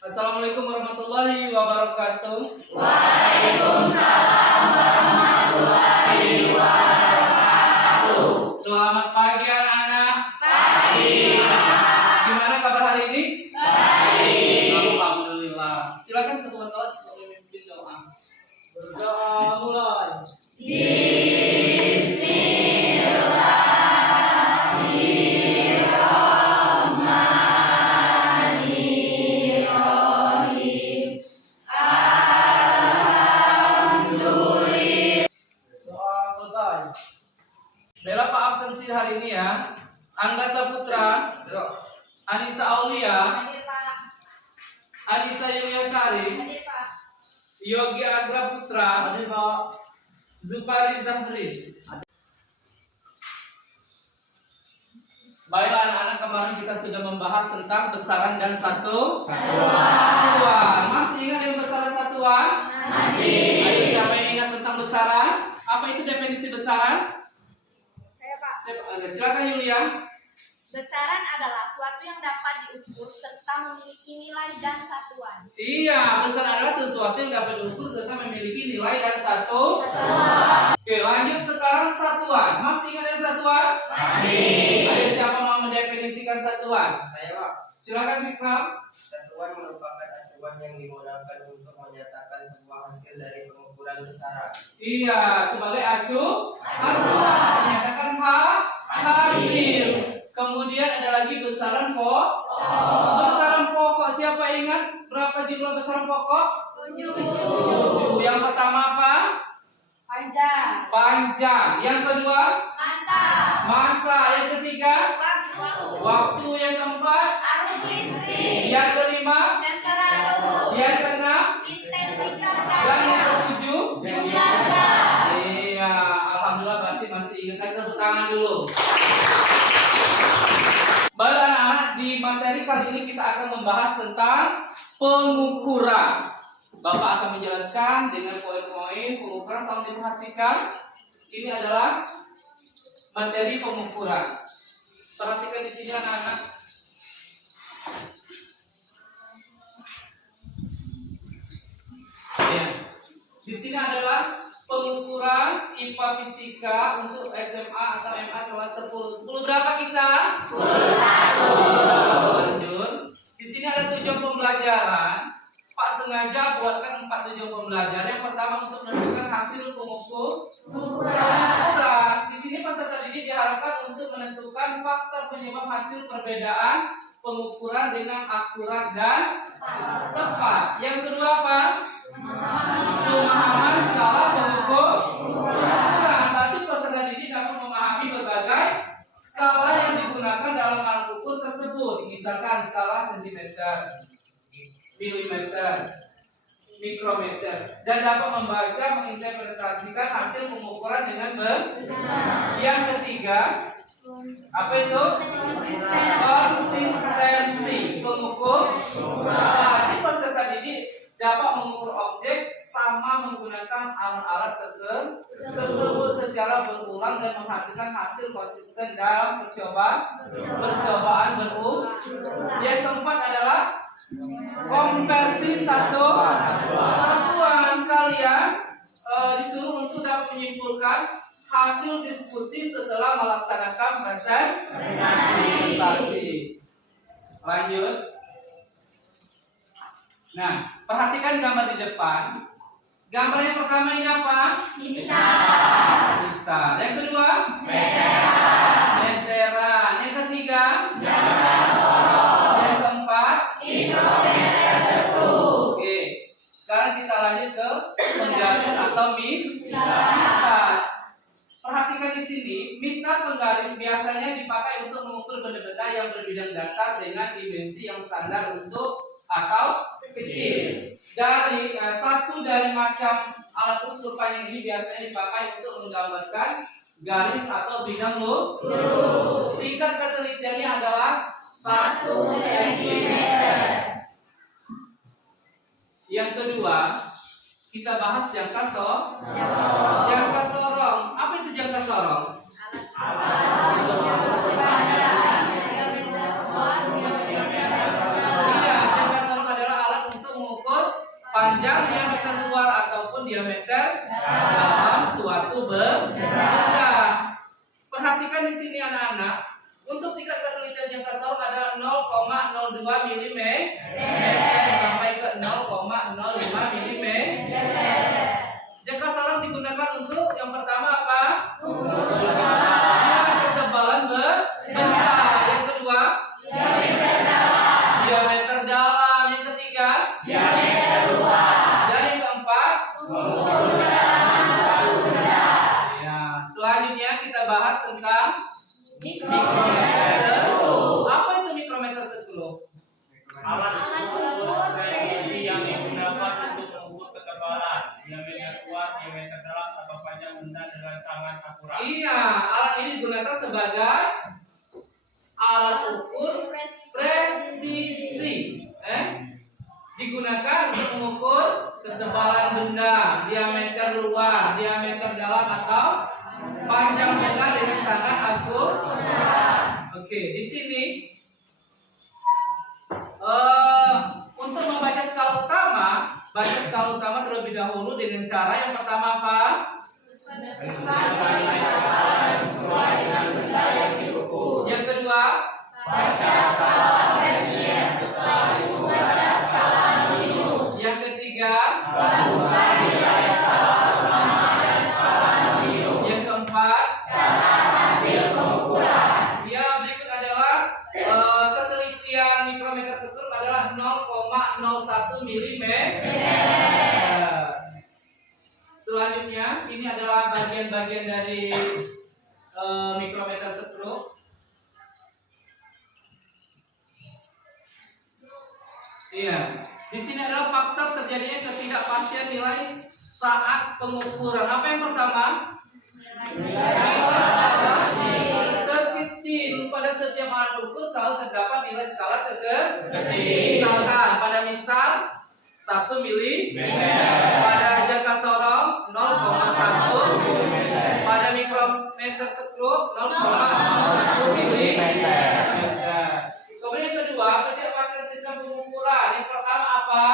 Assalamualaikum warahmatullahi wabarakatuh. Waalaikumsalam warahmatullahi wabarakatuh. Selamat pagi anak-anak. Pagi. Gimana kabar hari ini? Baik. Alhamdulillah. Silakan ketua kelas untuk memimpin doa. Berdoa mulai. Doa selesai. Bella Pak absensi hari ini ya. Angga Saputra, Anissa Aulia, Hadir Pak. Anissa Yuliasari, Hadir Pak. Yogi Agra Putra, Zupari Zahri. Baiklah anak-anak, kemarin kita sudah membahas tentang besaran dan satuan. Masih ingat yang besaran satuan? Masih. Ayo siapa yang ingat tentang besaran? Apa itu definisi besaran? Saya Pak. Silakan Yulia. Besaran adalah suatu yang dapat diukur serta memiliki nilai dan satuan. Iya, besaran adalah sesuatu yang dapat diukur serta memiliki nilai dan satuan. Oke, lanjut sekarang satuan. Masih ingat yang satuan? Masih. Ayo siapa mau mendefinisikan satuan? Saya Pak. Silakan Vikram. Satuan merupakan acuan yang digunakan untuk menyatakan sebuah hasil dari pengukuran besaran. Iya, sebagai acuan menyatakan hasil. Kemudian ada lagi besaran besaran pokok. Siapa ingat berapa jumlah besaran pokok? 7. Yang pertama apa? Panjang. Panjang. Yang kedua? Masa. Yang ketiga? Waktu. Yang keempat? Arus listrik. Yang kelima? Temperatur. Yang keenam? Intensitas Dan yang cahaya. ketujuh? Jumlah zat. Iya, alhamdulillah berarti masih ingat. Kasih tepuk tangan dulu. Baiklah anak-anak, di materi kali ini kita akan membahas tentang pengukuran. Bapak akan menjelaskan dengan poin-poin pengukuran. Tolong diperhatikan. Ini adalah materi pengukuran. Perhatikan di sini anak-anak. Ya. Di sini adalah pengukuran IPA Fisika untuk SMA atau MA kelas 10. 10 berapa kita? 10. Lanjut. Di sini ada tujuan pembelajaran. Pak sengaja buatkan 4 tujuan pembelajaran. Yang pertama untuk menentukan hasil pengukuran. Di sini peserta didik diharapkan untuk menentukan faktor penyebab hasil perbedaan pengukuran dengan akurat dan tepat. Yang kedua apa? Pemahaman skala pengukuran. Berarti peserta didik dapat memahami berbagai skala yang digunakan dalam alat ukur tersebut. Misalkan skala sentimeter, milimeter, mikrometer, dan dapat membaca menginterpretasikan hasil pengukuran dengan benar. Yang ketiga, apa itu? Konsistensi pengukur. Berarti peserta didik dapat mengukur objek sama menggunakan alat-alat tersebut secara berulang dan menghasilkan hasil konsisten dalam percobaan berulang. Yang keempat adalah konversi satuan. Kalian disuruh untuk dapat menyimpulkan hasil diskusi setelah melaksanakan presentasi. Lanjut. Nah, perhatikan gambar di depan. Gambar yang pertama ini apa? Mistar. Yang kedua? Meteran. Yang ketiga? Yang keempat? Oke. Sekarang kita lanjut ke penggaris atau mistar. Perhatikan di sini, mistar penggaris biasanya dipakai untuk mengukur benda-benda yang berbidang datar dengan dimensi yang standar untuk atau kecil. Satu dari macam alat ukur panjang ini biasanya dipakai untuk menggambarkan garis atau bidang lurus. Tingkat ketelitiannya adalah 1 cm. Yang kedua, kita bahas jangka sorong. Apa itu jangka sorong? Iya, jangka sorong adalah alat panjang diameter luar ataupun diameter dalam suatu benda. Perhatikan di sini anak-anak. Untuk tingkat ketelitian jangka saung ada 0,02 mm sampai ke 0,05 mm. Jangka saung digunakan untuk yang pertama apa? Ketebalan benda. Yang kedua, diameter dalam. Yang ketiga, diameter luar. Dan yang keempat, ya, selanjutnya kita bahas tentang mikrometer sekelo. Apa itu mikrometer sekelo? Alat ukur presisi yang digunakan untuk mengukur ketebalan, diameter luar, diameter dalam, atau panjang benda dengan sangat akurat. Iya, alat ini digunakan sebagai alat ukur presisi. Digunakan untuk mengukur ketebalan benda, diameter luar, diameter dalam, atau panjang benda dengan sangat akurat. Oke, di sini untuk membaca skala utama, baca skala utama terlebih dahulu dengan cara yang pertama apa? Yang kedua, Baca skala Vernier, setelah itu baca skala Arrhenius. Yang ketiga, Lakukan nilai skala utama dan skala Arrhenius. Yang keempat, Catat hasil pengukuran. ya berikut adalah ketelitian mikrometer sekelo adalah 0,01 mm. Selanjutnya, ini adalah bagian-bagian dari mikrometer sekelo. Iya, di sini adalah faktor terjadinya ketidakpastian nilai saat pengukuran. Apa yang pertama? Skala terkecil. Pada setiap alat ukur selalu terdapat nilai skala terkecil. Misalkan pada misal 1 mm, pada jangka sorong 0,1, pada mikrometer sekelo 0,01 mm. Kemudian yang kedua, ketidakpastian sistem pengukuran. Yang pertama apa?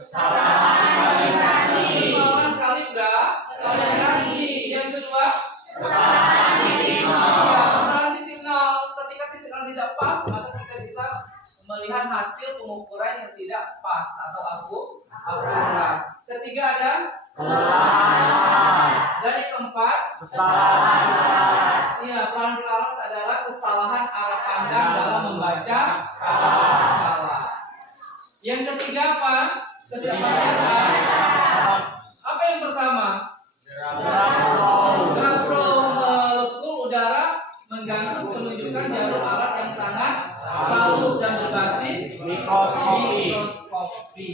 Kesalahan kalibrasi. Yang kedua, kesalahan titik nol. Ketika titik nol tidak pas, maka kita bisa melihat hasil pengukuran yang tidak pas atau akurat. Ketiga ada dan yang keempat, iya, peran alat adalah kesalahan arah pandang dalam membaca skala. Yang ketiga apa? Ketidakpastian arah. Apa yang pertama? Gerak molekul udara mengganggu penunjukan jalur alat yang sangat halus dan berbasis mikroskopi.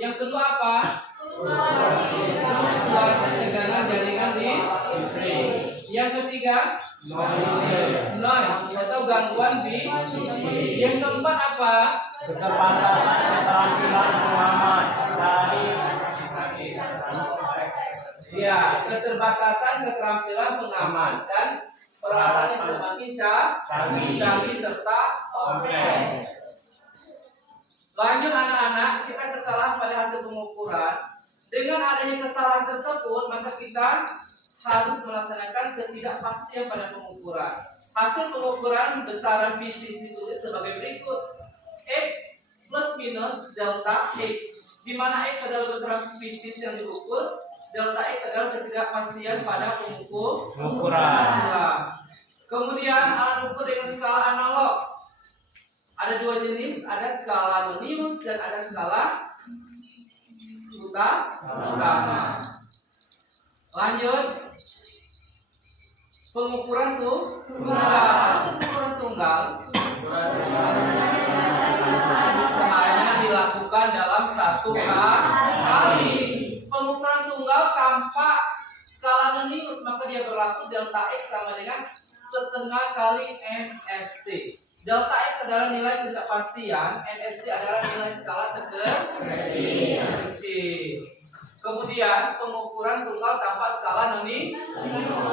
Yang kedua apa? Fluktuasi tegangan jaringan listrik. Yang ketiga, noise atau gangguan di. Yang keempat apa? Keterbatasan pengaman dari Ya, keterbatasan keterampilan pengaman dan peralatan yang semakin canggih serta kompleks. Lanjut anak-anak, kita kesalahan pada hasil pengukuran. Dengan adanya kesalahan tersebut, maka kita harus melaksanakan ketidakpastian pada pengukuran. Hasil pengukuran besaran fisik ditulis sebagai berikut: X plus minus delta X, di mana X adalah besaran fisik yang diukur, delta X adalah ketidakpastian pada pengukuran. Kemudian alat ukur dengan skala analog. Ada dua jenis, ada skala Arrhenius dan ada skala utama. Lanjut, pengukuran tunggal. Pengukuran tunggal hanya dilakukan dalam satu kali. Pengukuran tunggal tanpa skala Arrhenius, maka dia berlaku delta X sama dengan setengah kali NST. Delta X adalah nilai ketidakpastian, NST adalah nilai skala terkecil. Kemudian pengukuran tunggal tanpa skala Arrhenius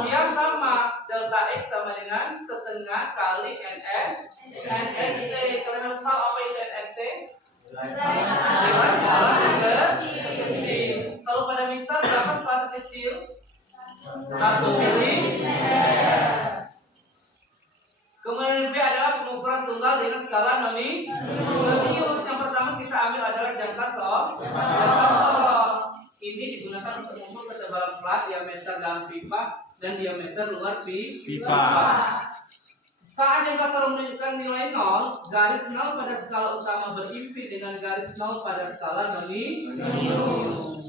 dia sama, delta X sama dengan setengah kali NST. Kalian harus tahu apa itu NST? Nilai skala terkecil. untuk mengukur ketebalan plat, diameter dalam pipa, dan diameter luar Pipa. Saat yang kasar menunjukkan nilai 0, garis 0 pada skala utama berimpit dengan garis 0 pada skala minus.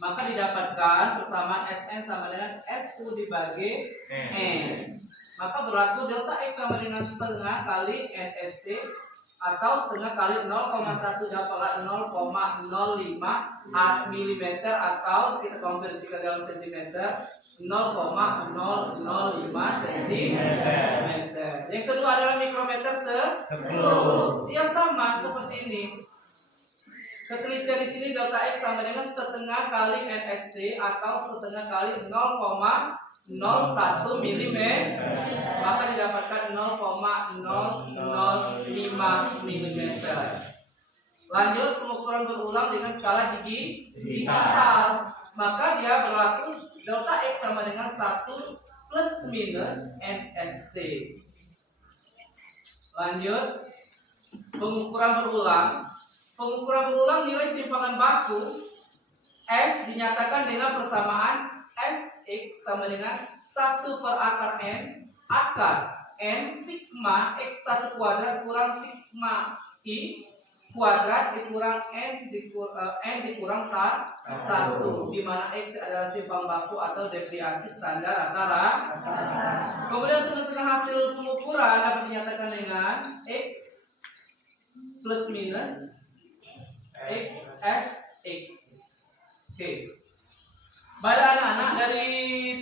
Maka didapatkan persamaan Sn sama dengan Su dibagi N. Maka berlaku delta X sama dengan setengah kali NST atau setengah kali 0,1 dapatlah 0,05 mm atau kita konversikan dalam sentimeter 0,005 cm. Yang kedua adalah mikrometer sepuluh. Dia sama seperti ini. Ketelitian di sini delta X sama dengan setengah kali NST atau setengah kali 0,01 mm. Maka didapatkan 0,005 mm. Lanjut pengukuran berulang dengan skala digital. Maka dia berlaku delta X sama dengan 1 plus minus NST. Lanjut pengukuran berulang. Pengukuran berulang nilai simpangan baku S dinyatakan dengan persamaan Sx sama dengan 1 per akar N sigma X1 kuadrat kurang sigma I kuadrat dikurang N dikurang 1, di mana X adalah simpang baku atau deviasi standar rata-rata. Kemudian untuk hasil pengukuran dapat dinyatakan dengan X plus minus X. Oke. Baiklah anak-anak, dari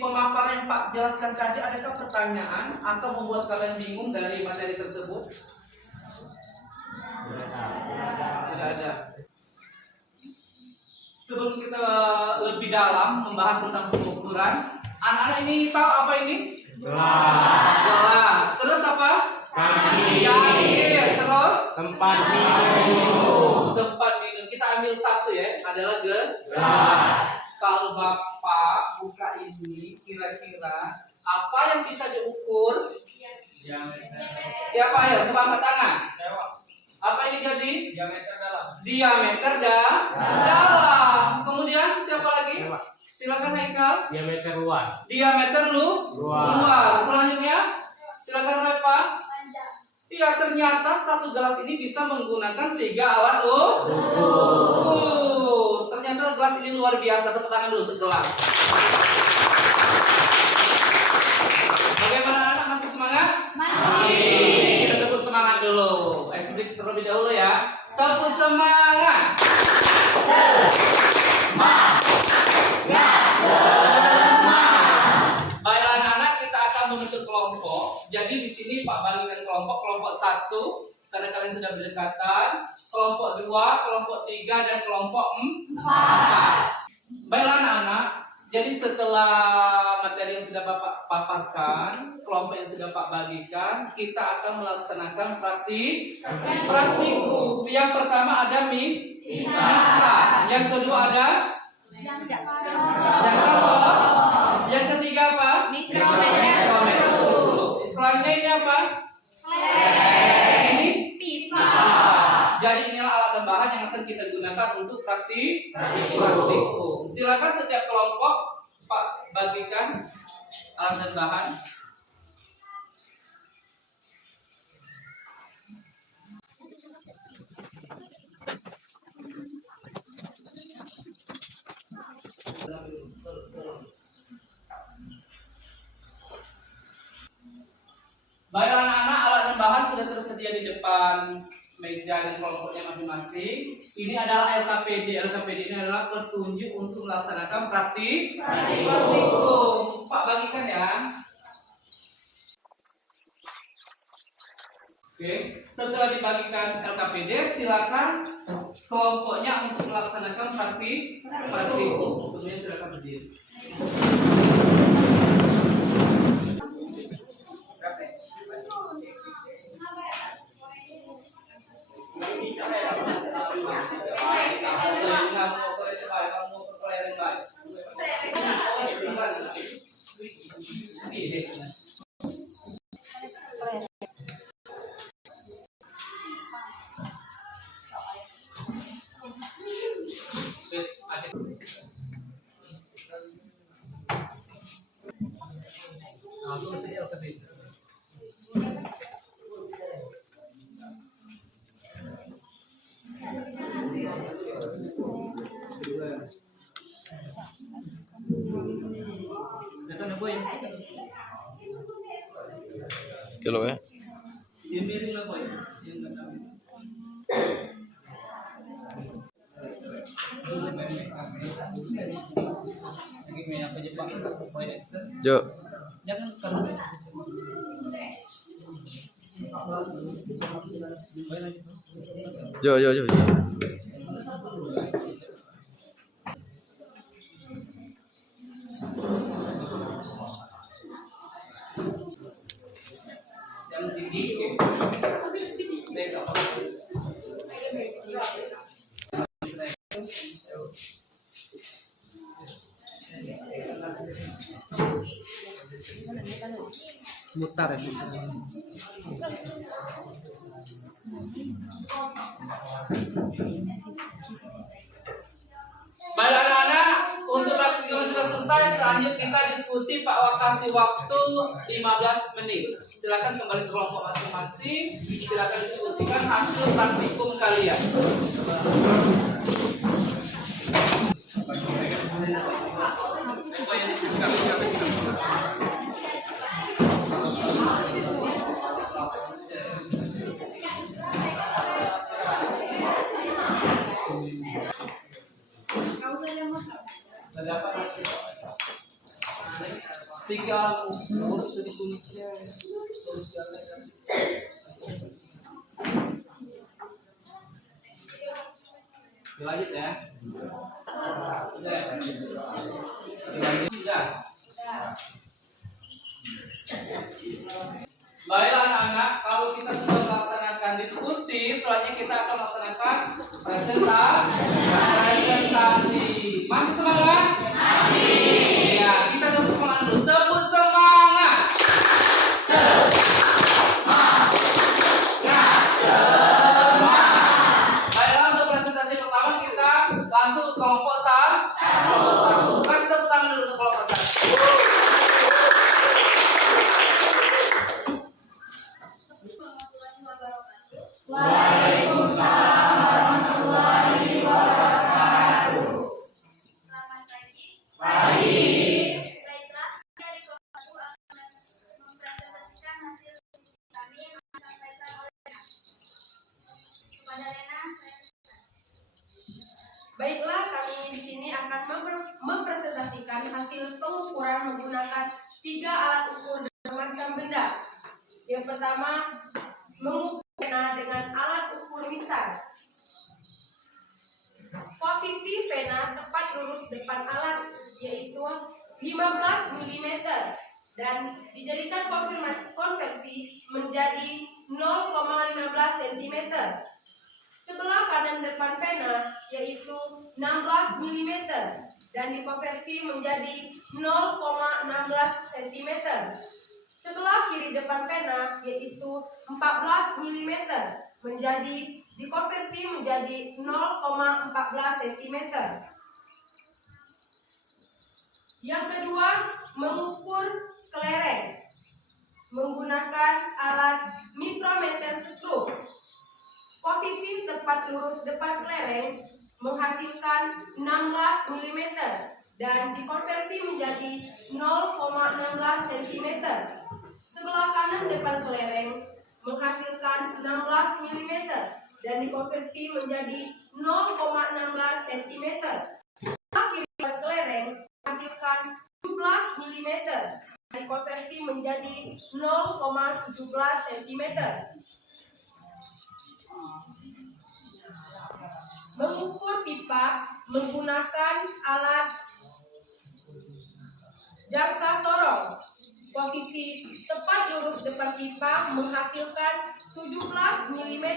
pemaparan yang Pak jelaskan tadi, adakah pertanyaan atau membuat kalian bingung dari materi tersebut? Tidak ada. Sebelum kita lebih dalam membahas tentang pengukuran, anak-anak ini tahu apa ini? Gelas. Terus apa? Cangkir. Terus? Tempat minum. Tempat minum. Kita ambil satu ya, adalah gelas. Kalau Bapak buka ini, kira-kira apa yang bisa diukur? Siapa ya? Coba angkat tangan. Apa ini jadi? Diameter dalam. Diameter dalam. Kemudian siapa lagi? Silakan Haikal. Diameter luar. Diameter luar. Selanjutnya silakan Repa. Iya, ternyata satu gelas ini bisa menggunakan 3 alat ukur. Ternyata gelas ini luar biasa. Tepuk tangan dulu untuk gelas. Bagaimana anak, masih semangat? Masih. Kita tepuk semangat dulu. Speak terlebih dahulu ya. Tepuk semangat. Baiklah anak-anak, kita akan membentuk kelompok. Jadi di sini Pak bagikan kelompok 1 karena kalian sudah berdekatan, kelompok 2, kelompok 3 dan kelompok 4. Baiklah anak-anak, jadi setelah materi yang sudah Bapak paparkan, kelompok yang sudah Pak bagikan, kita akan melaksanakan praktikum. Yang pertama ada mistas, yang kedua ada jangka. Yang ketiga apa? Mikrometer. Selanjutnya ini apa? Ini pipa. Jadi inilah alat dan bahan yang akan kita gunakan untuk praktikum. Silakan setiap kelompok Pak bagikan alat dan bahan. Baiklah anak-anak, alat dan bahan sudah tersedia di depan meja dan kelompoknya masing-masing. Ini adalah LKPD. LKPD ini adalah petunjuk untuk melaksanakan praktikum. Pak bagikan ya. Oke, setelah dibagikan LKPD, silakan kelompoknya untuk melaksanakan praktikum. Semuanya silakan berdiri. Ito na po yung second. Kilo ya. Yung miring na po yun. Yung nasabi. Naging may apa yung pakita ko po yun, sir. Jo. Jangan kalau Jo, jo, jo. yang tinggi. Baik apa? Mutar ya. Baiklah anak-anak, untuk praktikum sudah selesai. Selanjutnya kita diskusi. Pak Wak kasih waktu 15 menit. Silakan kembali ke kelompok masing-masing. Silakan diskusikan hasil praktikum kalian. Tiga lanjut ya. Baiklah anak-anak, kalau kita sudah melaksanakan diskusi, selanjutnya kita akan melaksanakan presentasi. Masih semangat? Masih. Ya, kita tepuk semangat dulu. Tepuk semangat. Baiklah, untuk presentasi pertama kita langsung ke kelompok satu. Kasih tepuk tangan dulu untuk kelompok satu. Waalaikumsalam warahmatullahi wabarakatuh. Selamat pagi. Pagi. Baiklah, dari kelompok satu akan mempresentasikan hasil kami yang disampaikan oleh Lena. Kepada Lena, saya Baiklah, kami di sini akan mempresentasikan hasil pengukuran menggunakan 3 alat ukur bermacam benda. Yang pertama, mengukur pena dengan alat ukur mistar. Posisi pena tepat lurus depan alat yaitu 15 mm dan dijadikan konversi menjadi 0,15 cm. Sebelah kanan depan pena yaitu 16 mm dan dikonversi menjadi 0,16 cm. Sebelah kiri depan pena yaitu 14 mm menjadi dikonversi menjadi 0,14 cm. Yang kedua, mengukur kelereng menggunakan alat mikrometer stroke. Posisi tepat lurus depan kelereng menghasilkan 16 mm dan dikonversi menjadi 0,16 cm. Sebelah kanan depan kelereng menghasilkan 16 mm dan dikonversi menjadi 0,16 cm. Sebelah kiri depan kelereng menghasilkan 17 mm dan dikonversi menjadi 0,17 cm. Mengukur pipa menggunakan alat jangka sorong. Posisi tepat lurus depan pipa menghasilkan 17 mm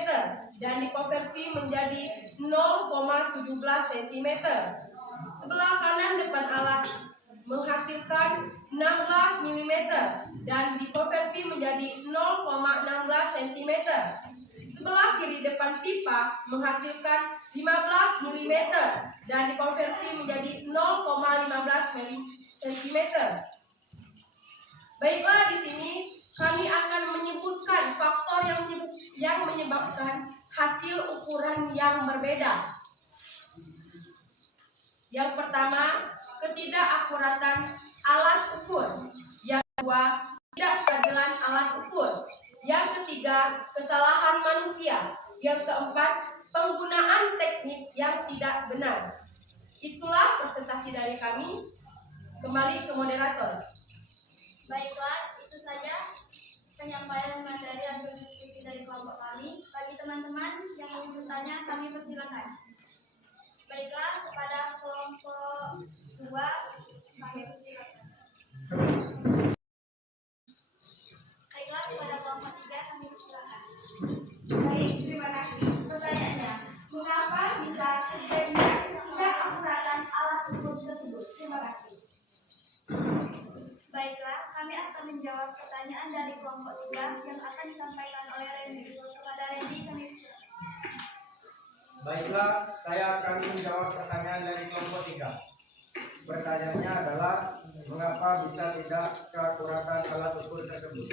dan dikonversi menjadi 0,17 cm. Sebelah kanan depan alat menghasilkan 16 mm dan dikonversi menjadi 0,16 cm. Sebelah kiri depan pipa menghasilkan 15 mm dan dikonversi menjadi 0,15 cm. Baiklah, di sini kami akan menyebutkan faktor yang menyebabkan hasil ukuran yang berbeda. Yang pertama, ketidakakuratan alat ukur. Yang kedua, ketidakstabilan alat ukur. Yang ketiga, kesalahan manusia. Yang keempat, penggunaan teknik yang tidak benar. Itulah presentasi dari kami. Kembali ke moderator. Baiklah, itu saja penyampaian materi hasil diskusi dari kelompok kami. Bagi teman-teman yang ingin bertanya, kami persilakan. Baiklah, kepada kelompok 2, kami persilakan. Baiklah, kepada kelompok 3, kami persilakan. Baik, terima kasih. Pertanyaannya, mengapa bisa terjadinya ketidakakuratan alat ukur tersebut? Terima kasih. Baiklah, kami akan menjawab pertanyaan dari kelompok 3 yang akan disampaikan oleh Randy. Kepada Randy, kami persilakan. Baiklah, saya akan menjawab pertanyaan dari kelompok 3. Pertanyaannya adalah, mengapa bisa tidak keakuratan alat ukur tersebut?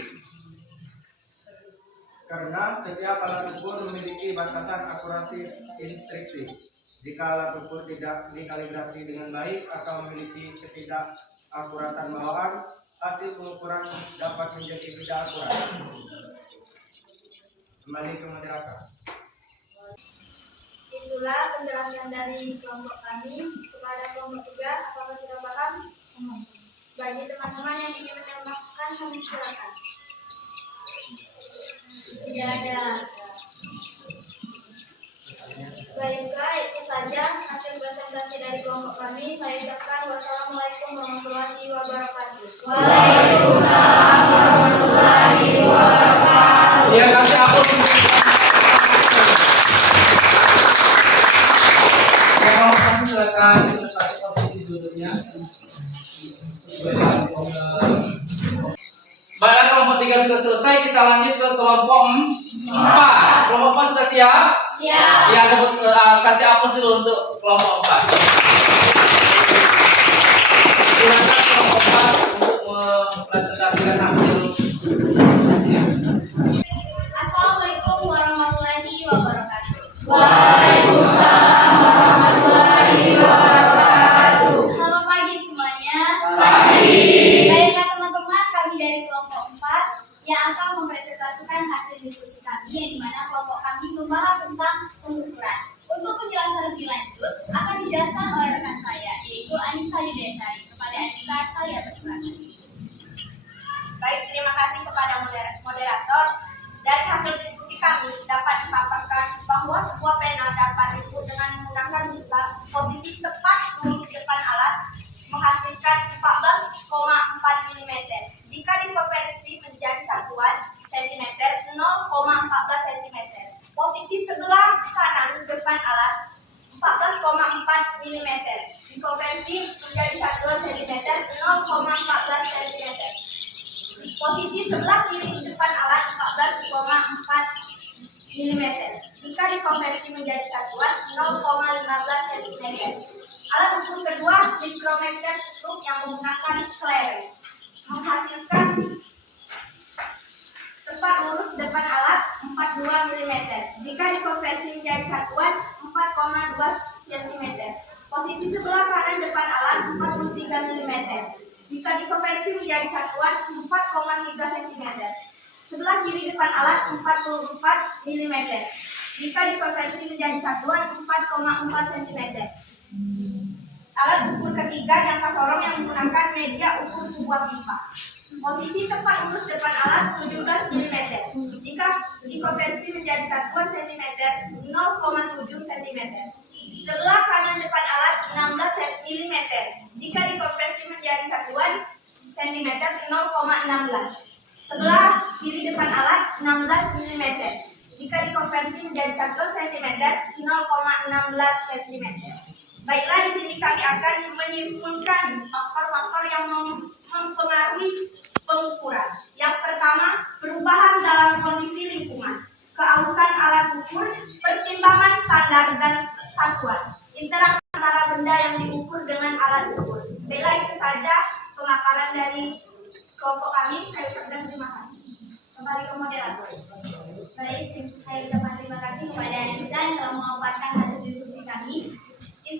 Karena setiap alat ukur memiliki batasan akurasi instruksi. Jika alat ukur tidak dikalibrasi dengan baik atau memiliki ketidakakuratan bawaan, hasil pengukuran dapat menjadi tidak akurat. Kembali ke moderator. Itulah penjelasan dari kelompok kami. Kepada kelompok 3, apakah sudah paham? Bagi teman-teman yang ingin menambahkan, kami silakan. Tidak ada. Baiklah, itu saja hasil presentasi dari kelompok kami. Saya ucapkan wassalamualaikum warahmatullahi wabarakatuh. Waalaikumsalam warahmatullahi wabarakatuh. Ya, kasih aku. Kalau kamu silakan ditempati posisi duduknya. Baiklah, kelompok 3 sudah selesai. Kita lanjut ke kelompok 4. Kelompok 4 sudah siap? Siap. Ya, kasih aplaus dulu untuk kelompok 4. Silakan kelompok 4 untuk mempresentasikan hasil diskusinya. Assalamualaikum warahmatullahi wabarakatuh. Waalaikumsalam warahmatullahi wabarakatuh. Selamat pagi semuanya. Pagi. Baiklah teman-teman, kami dari kelompok 4 yang akan mempresentasikan hasil diskusi kami, yang dimana kelompok kami membahas tentang pengukuran. Untuk penjelasan lebih lanjut akan dijelaskan oleh rekan saya, yaitu Anissa Yudesari. Kepada Anissa, saya persilakan. Baik, terima kasih kepada moderator. Dari hasil diskusi kami dapat dipaparkan bahwa sebuah panel dapat diukur dengan menggunakan posisi tepat lurus depan alat menghasilkan 14,4 mm. Jika dikonversi menjadi satuan cm, 0,14 cm. Posisi sebelah kanan depan alat 14,4 mm. Dikonversi menjadi satuan cm, 0,14 cm. Posisi sebelah kiri depan alat 14,4 mm. Jika dikonversi menjadi satuan 0,15 cm. Alat ukur kedua mikrometer struk yang menggunakan clearance menghasilkan tepat lurus depan alat 42 mm. Jika dikonversi menjadi satuan 4,2 cm. Posisi sebelah kanan depan alat 43 mm. Jika dikonversi menjadi satuan 4,3 cm. Sebelah kiri depan alat 44 mm. Jika dikonversi menjadi satuan 4,4 cm. Alat ukur ketiga jangka sorong yang menggunakan media ukur sebuah pipa. Posisi tepat lurus depan alat 17 mm. Jika dikonversi menjadi satuan cm, 0,7 cm. Sebelah kanan depan alat 16 mm. Jika dikonversi menjadi satuan cm, 0,16. Sebelah kiri depan alat 16 mm. Jika dikonversi menjadi satuan cm, 0,16 cm. Baiklah, di sini kami akan menyimpulkan faktor-faktor yang mempengaruhi pengukuran. Yang pertama, perubahan dalam kondisi lingkungan, keausan alat ukur, pertimbangan standar dan satuan, interaksi antara benda yang diukur dengan alat ukur. Baiklah, itu saja pemaparan dari kelompok kami. Saya ucapkan terima kasih. Kembali ke moderator. Baik, saya ucapkan terima kasih kepada Anissa yang telah memaparkan hasil diskusi kami.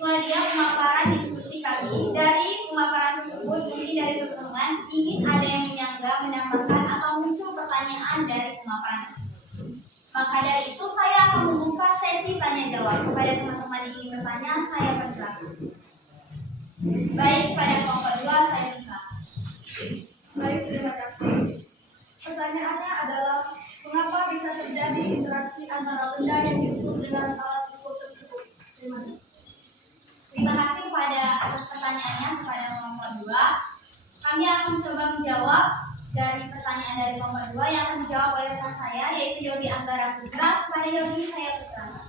Itulah dia pemaparan diskusi kami. Dari pemaparan tersebut, inti dari teman-teman ingin ada yang menyangga, menambahkan atau muncul pertanyaan dari pemaparan tersebut. Maka dari itu saya akan membuka sesi tanya jawab. Kepada teman-teman yang ingin bertanya, saya persilakan. Baik, pada kelompok 2 saya persilakan. Baik, terima kasih. Pertanyaannya adalah mengapa bisa terjadi interaksi antara benda yang diukur dengan alat ukur tersebut? Terima kasih. Terima kasih pada atas pertanyaannya kepada kelompok 2. Kami akan mencoba menjawab dari pertanyaan dari kelompok 2 yang akan dijawab oleh rekan saya, yaitu Yogi Anggara Putra. Kepada Yogi saya persilakan.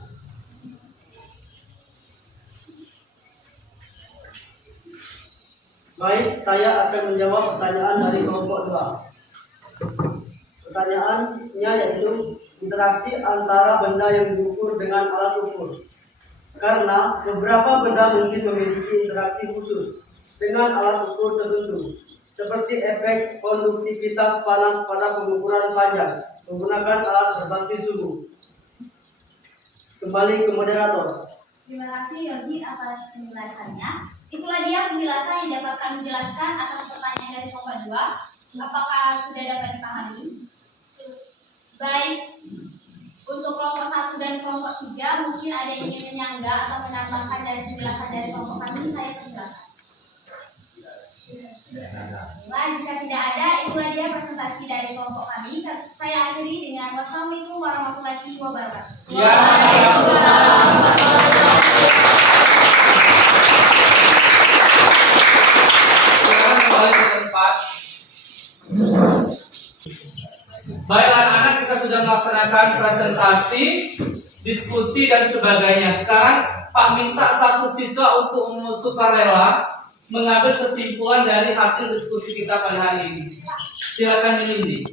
Baik, saya akan menjawab pertanyaan dari kelompok 2. Pertanyaannya yaitu interaksi antara benda yang diukur dengan alat ukur. Karena beberapa benda mungkin memiliki interaksi khusus dengan alat ukur tertentu, seperti efek konduktivitas panas pada pengukuran panjang menggunakan alat berbasis suhu. Kembali ke moderator. Terima kasih Yogi atas penjelasannya. Itulah dia penjelasan yang dapat kami jelaskan atas pertanyaan dari kelompok 2. Apakah sudah dapat dipahami? Baik, untuk kelompok 1 dan kelompok 3 mungkin ada yang ingin menyangga atau menambahkan dari penjelasan dari kelompok kami, saya persilakan. Baik, jika tidak ada, itulah dia presentasi dari kelompok kami. Saya akhiri dengan wassalamualaikum warahmatullahi wabarakatuh. Silakan kembali ke tempat. Baik anak-anak, kita sudah melaksanakan presentasi, diskusi dan sebagainya. Sekarang Pak minta satu siswa untuk sukarela mengambil kesimpulan dari hasil diskusi kita pada hari ini. Silakan Milindi.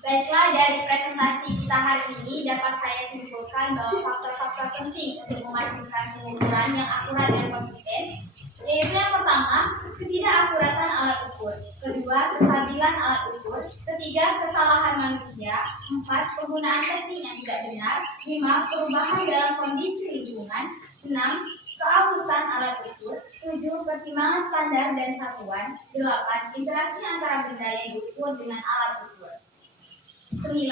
Baiklah, dari presentasi kita hari ini dapat saya simpulkan bahwa faktor-faktor penting untuk memastikan pengumpulan yang akurat dan konsisten, yaitu yang pertama, ketidakakuratan alat ukur, kedua, kestabilan alat ukur, ketiga, kesalahan manusia, empat, penggunaan teknik yang tidak benar, lima, perubahan dalam kondisi lingkungan, enam, keausan alat ukur, tujuh, pertimbangan standar dan satuan, delapan, interaksi antara benda yang diukur dengan alat ukur. 9.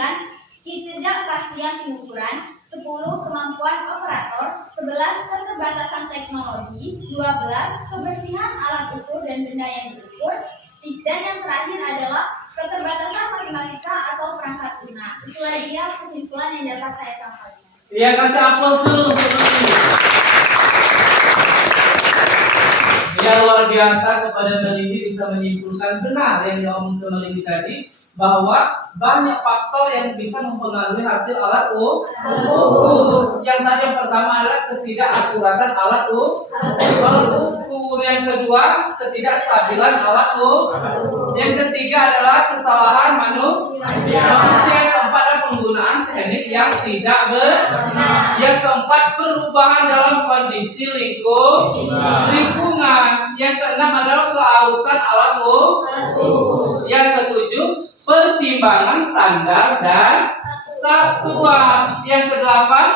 Ketidakpastian pengukuran. 10. Kemampuan operator. 11. Keterbatasan teknologi. 12. Kebersihan alat ukur dan benda yang diukur. Dan yang terakhir adalah keterbatasan matematika atau perangkat lunak. Itulah dia kesimpulan yang dapat saya sampaikan. Iya, kasih aplaus dulu untuk Lutfi. Ya, luar biasa kepada Melindi bisa menyimpulkan benar yang diomongkan Melindi tadi, bahwa banyak faktor yang bisa mempengaruhi hasil alat ukur. Yang tadi yang pertama adalah ketidakakuratan alat ukur. Yang kedua, ketidakstabilan alat ukur. Yang ketiga adalah kesalahan manusia. Yang keempat adalah penggunaan teknik yang tidak benar. Yang keempat, perubahan dalam kondisi lingkungan. Yang keenam adalah keausan alat ukur. Yang ketujuh, pertimbangan standar dan satuan. Yang kedelapan,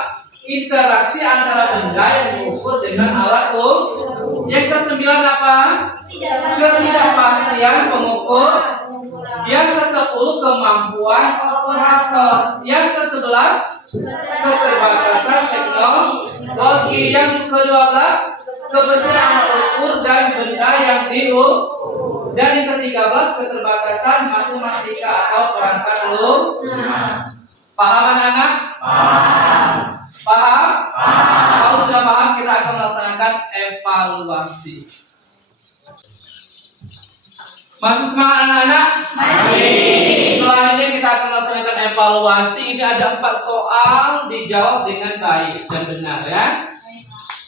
interaksi antara benda yang diukur dengan alat ukur. Yang kesembilan apa? Ketidakpastian pengukur. Yang kesepuluh, kemampuan operator. Yang kesebelas, keterbatasan teknologi. Yang kedua-belas, kebersihan ukur dan benda yang diukur. Dan yang ke-13, keterbatasan matematika atau perangkat lunak. Paham anak-anak? Paham? Kalau sudah paham, kita akan melaksanakan evaluasi. Masih semangat anak-anak? Masih. Selanjutnya kita akan melaksanakan evaluasi. Ini ada 4 soal, dijawab dengan baik dan benar ya.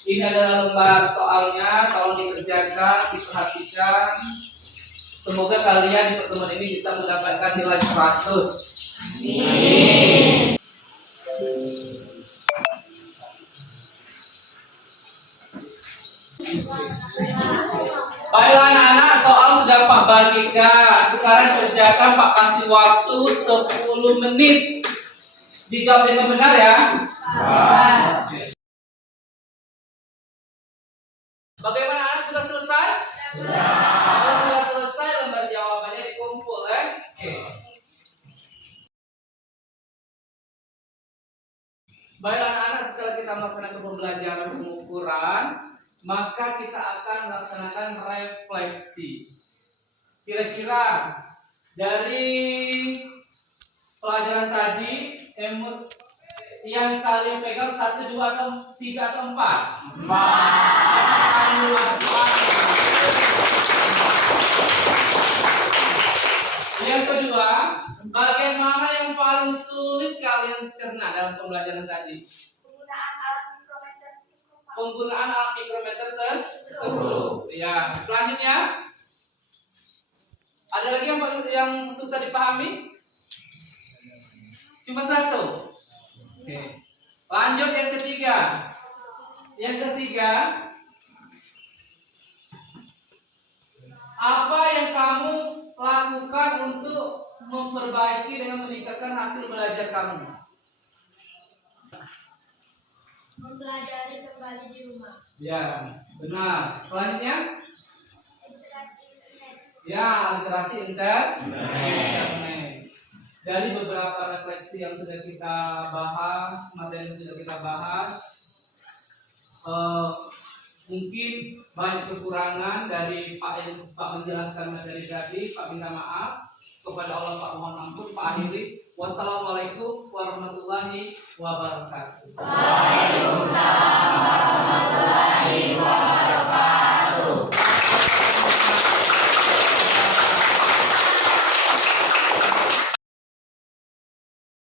Ini adalah lembar soalnya, tolong dikerjakan, diperhatikan. Semoga kalian di pertemuan ini bisa mendapatkan nilai 100. Baiklah anak-anak, soal sudah Pak bagikan. Sekarang kerjakan, Pak kasih waktu 10 menit. Dijawab dengan benar ya. Bagaimana anak sudah selesai? Kalau sudah selesai lembar jawabannya dikumpul ya. Oke. Baiklah anak-anak, setelah kita melaksanakan pembelajaran pengukuran, maka kita akan melaksanakan refleksi. Kira-kira dari pelajaran tadi yang kalian pegang 1, 2, atau 3 atau 4? 4. Yang kedua, bagian mana yang paling sulit kalian cerna dalam pembelajaran tadi? Penggunaan alat mikrometer 10. Ya, selanjutnya ada lagi yang susah dipahami? Cuma 1. Oke. Lanjut yang ketiga. Yang ketiga, apa yang kamu lakukan untuk memperbaiki dengan meningkatkan hasil belajar kamu? Mempelajari kembali di rumah. Ya, benar. Selanjutnya? Ya, literasi internet. Dari beberapa refleksi yang sudah kita bahas, materi yang sudah kita bahas, mungkin banyak kekurangan dari Pak menjelaskan materi tadi. Pak minta maaf kepada Allah, Pak mohon ampun. Pak akhiri. Wassalamualaikum warahmatullahi wabarakatuh. Waalaikumsalam.